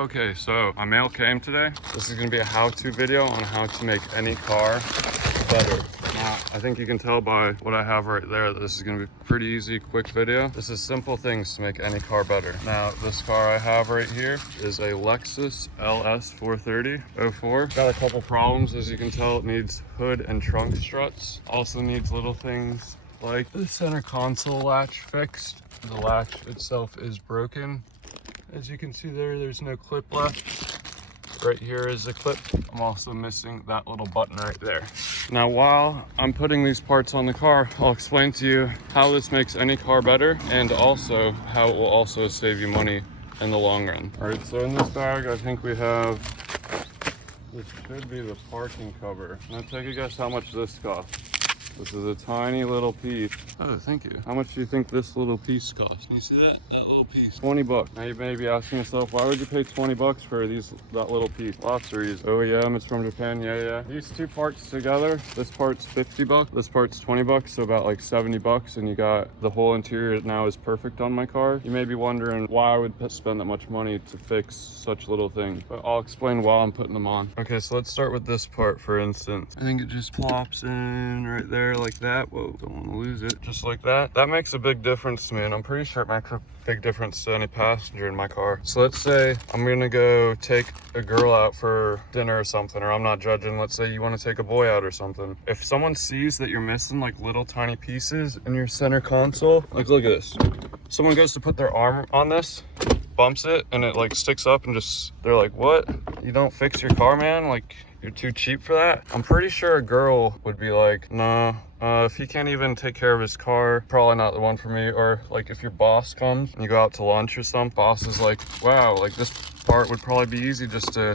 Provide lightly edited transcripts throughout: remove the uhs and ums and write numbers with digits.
Okay, so my mail came today. This is gonna be a how-to video on how to make any car better. Now, I think you can tell by what I have right there that this is gonna be a pretty easy, quick video. This is simple things to make any car better. Now, this car I have right here is a Lexus LS 430 04. Got a couple problems. As you can tell, it needs hood and trunk struts. Also needs little things like the center console latch fixed. The latch itself is broken. As you can see there, there's no clip left. Right here is a clip. I'm also missing that little button right there. Now, while I'm putting these parts on the car, I'll explain to you how this makes any car better and also how it will also save you money in the long run. All right, so in this bag, I think we have, this should be the parking cover. Now take a guess how much this costs. This is a tiny little piece. Oh, thank you. How much do you think this little piece costs? Can you see that? That little piece. 20 bucks. Now you may be asking yourself, why would you pay 20 bucks for that little piece? Lots of reasons. OEM, it's from Japan, yeah. These two parts together, this part's 50 bucks, this part's 20 bucks, so about like 70 bucks, and you got the whole interior now is perfect on my car. You may be wondering why I would spend that much money to fix such little things, but I'll explain while I'm putting them on. Okay, so let's start with this part, for instance. I think it just plops in right there like that. Whoa, don't want to lose it. Just like that. That makes a big difference to me, and I'm pretty sure it makes a big difference to any passenger in my car. So let's say I'm gonna go take a girl out for dinner or something, or I'm not judging. Let's say you want to take a boy out or something. If someone sees that you're missing like little tiny pieces in your center console, like look at this. Someone goes to put their arm on this, bumps it, and it like sticks up, and just, they're like, what? You don't fix your car, man? Like, you're too cheap for that? I'm pretty sure a girl would be like, nah, if he can't even take care of his car, probably not the one for me. Or like if your boss comes and you go out to lunch or something, boss is like, wow, like this part would probably be easy just to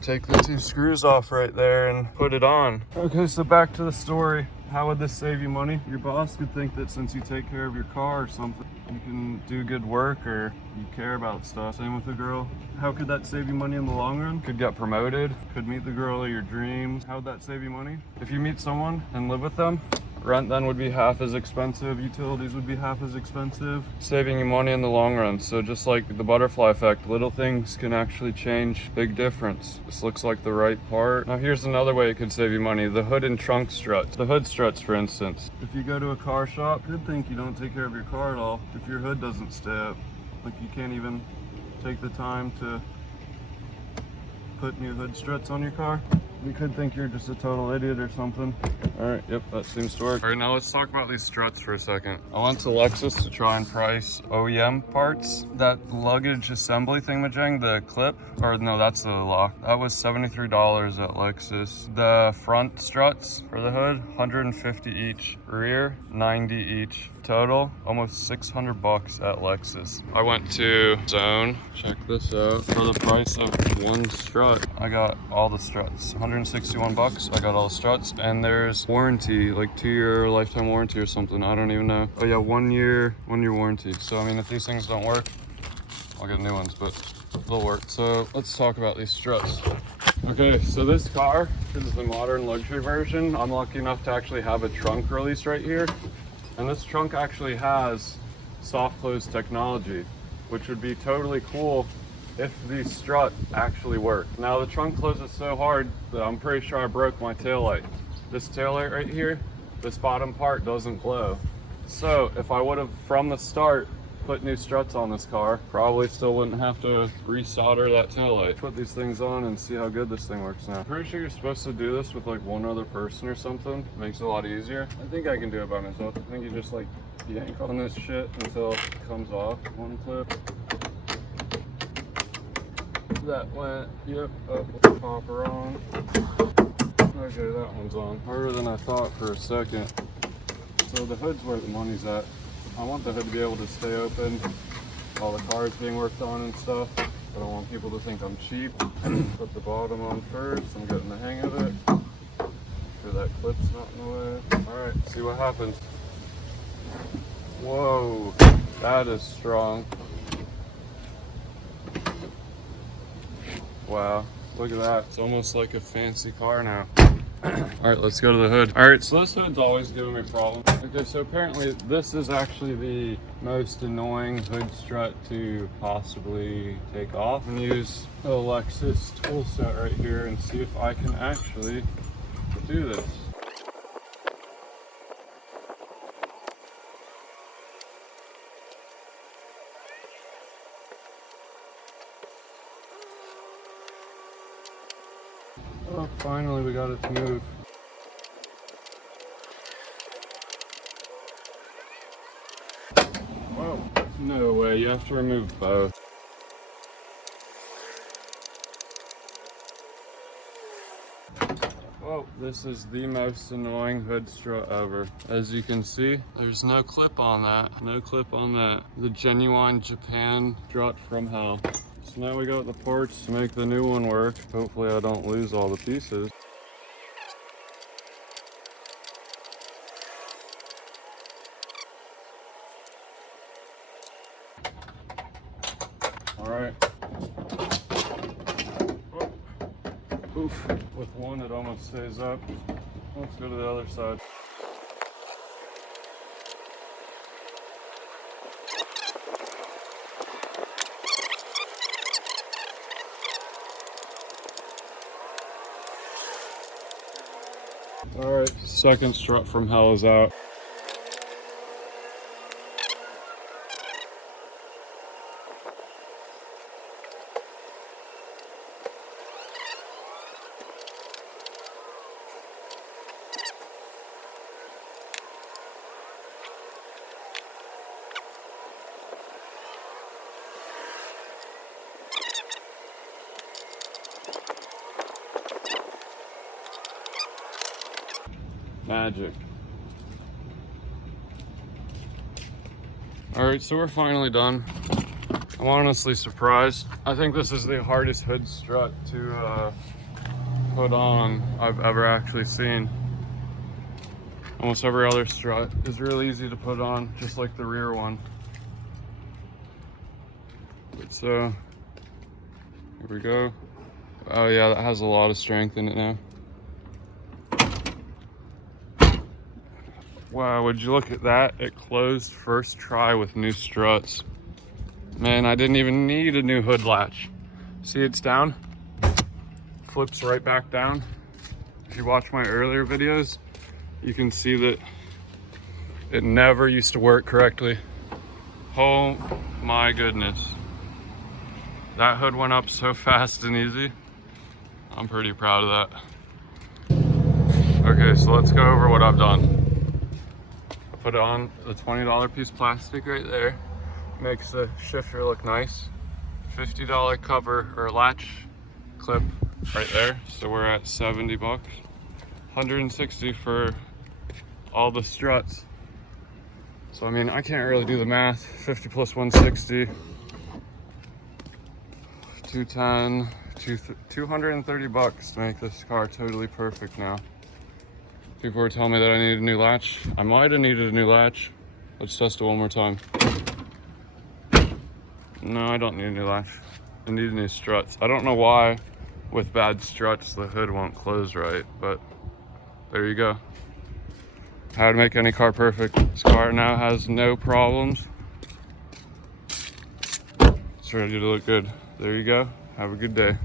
take the two screws off right there and put it on. Okay, so back to the story. How would this save you money? Your boss could think that since you take care of your car or something, you can do good work or you care about stuff. Same with a girl. How could that save you money in the long run? Could get promoted, could meet the girl of your dreams. How would that save you money? If you meet someone and live with them, rent then would be half as expensive, utilities would be half as expensive, saving you money in the long run. So just like the butterfly effect, little things can actually change big difference. This looks like the right part. Now here's another way it could save you money, the hood and trunk struts. The hood struts, for instance. If you go to a car shop, you could think you don't take care of your car at all if your hood doesn't stay up. Like you can't even take the time to put new hood struts on your car. You could think you're just a total idiot or something. All right, yep, that seems to work. All right, now let's talk about these struts for a second. I went to Lexus to try and price OEM parts. That luggage assembly thingamajig, the clip, or no, that's the lock. That was $73 at Lexus. The front struts for the hood, 150 each. Rear, 90 each. Total, almost 600 bucks at Lexus. I went to Zone, check this out. For the price of one strut, I got all the struts. 161 bucks, I got all the struts, and there's warranty, like 2-year lifetime warranty or something, I don't even know. Oh yeah, 1 year warranty. So I mean, if these things don't work, I'll get new ones, but they'll work. So let's talk about these struts. Okay, so this car is the modern luxury version. I'm lucky enough to actually have a trunk release right here. And this trunk actually has soft close technology, which would be totally cool if the strut actually worked. Now the trunk closes so hard that I'm pretty sure I broke my taillight. This taillight right here, this bottom part doesn't glow. So if I would have from the start put new struts on this car, probably still wouldn't have to resolder that taillight. Put these things on and see how good this thing works now. Pretty sure you're supposed to do this with like one other person or something. Makes it a lot easier. I think I can do it by myself. I think you just like yank on this shit until it comes off one clip. That went, yep, up, pop her on. Okay, that one's on. Harder than I thought for a second. So the hood's where the money's at. I want the hood to be able to stay open while the car is being worked on and stuff. I don't want people to think I'm cheap. Put the bottom on first. I'm getting the hang of it. Make sure that clip's not in the way. All right, see what happens. Whoa, that is strong. Wow, look at that. It's almost like a fancy car now. All right, let's go to the hood. All right, so this hood's always giving me problems. Okay, so apparently this is actually the most annoying hood strut to possibly take off. I'm gonna use a Lexus tool set right here and see if I can actually do this. Oh, finally we got it to move. Whoa, no way, you have to remove both. Whoa, this is the most annoying hood strut ever. As you can see, there's no clip on that. No clip on that. The genuine Japan strut from hell. So now we got the parts to make the new one work. Hopefully I don't lose all the pieces. All right. Oh. Oof. With one, it almost stays up. Let's go to the other side. All right, second strut from hell is out. Magic. All right, so we're finally done. I'm honestly surprised. I think this is the hardest hood strut to put on I've ever actually seen. Almost every other strut is really easy to put on, just like the rear one. But so, here we go. Oh yeah, that has a lot of strength in it now. Wow, would you look at that? It closed first try with new struts. Man, I didn't even need a new hood latch. See, it's down, flips right back down. If you watch my earlier videos, you can see that it never used to work correctly. Oh my goodness. That hood went up so fast and easy. I'm pretty proud of that. Okay, so let's go over what I've done. Put on the $20 piece plastic right there. Makes the shifter look nice. $50 cover or latch clip right there. So we're at 70 bucks. 160 for all the struts. So I mean, I can't really do the math. 50 plus 160. 210, 230 bucks to make this car totally perfect now. People were telling me that I needed a new latch. I might have needed a new latch. Let's test it one more time. No, I don't need a new latch. I need new struts. I don't know why with bad struts the hood won't close right, but there you go. How to make any car perfect. This car now has no problems. It's ready to look good. There you go. Have a good day.